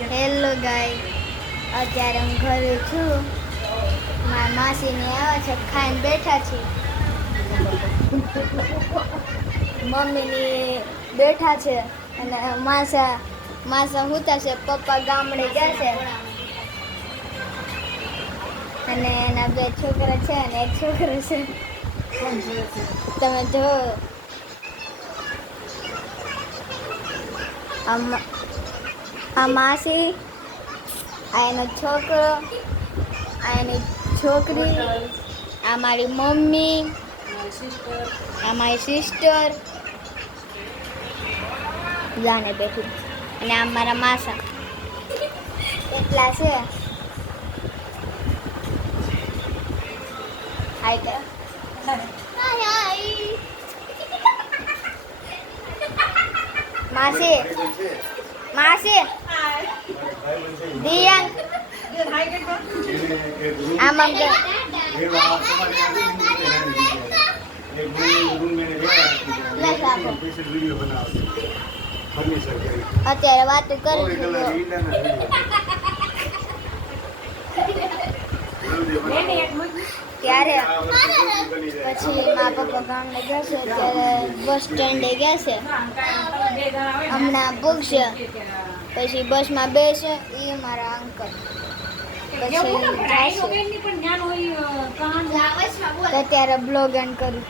Hello ગાય, અત્યારે હું ઘરે છું. મારા માસીને આવ્યા છે, ખાઈને બેઠા છે. મમ્મીની બેઠા છે અને માસા હુતા છે. પપ્પા ગામડે ગયા છે અને એના 2 છોકરા છે અને 1 છોકરો છે. તમે જો આ માસી, આ એનો છોકરો, આ એની છોકરી, આ મારી મમ્મી, આ મારી સિસ્ટર જાને બેઠી, અને આ મારા માસા. એટલા છે. હાય કર. હાય હાય. માસી, માસી, દિયાન આમાં અત્યારે વાત કરું છું. ત્યારે પછી મારા પપ્પા ગામડે ગયા છે, ત્યારે બસ સ્ટેન્ડે ગયા છે. હમણાં પૂછશે, પછી બસમાં બેસે એ મારા અંકલ. પછી અત્યારે બ્લોગ એન્ડ કરું.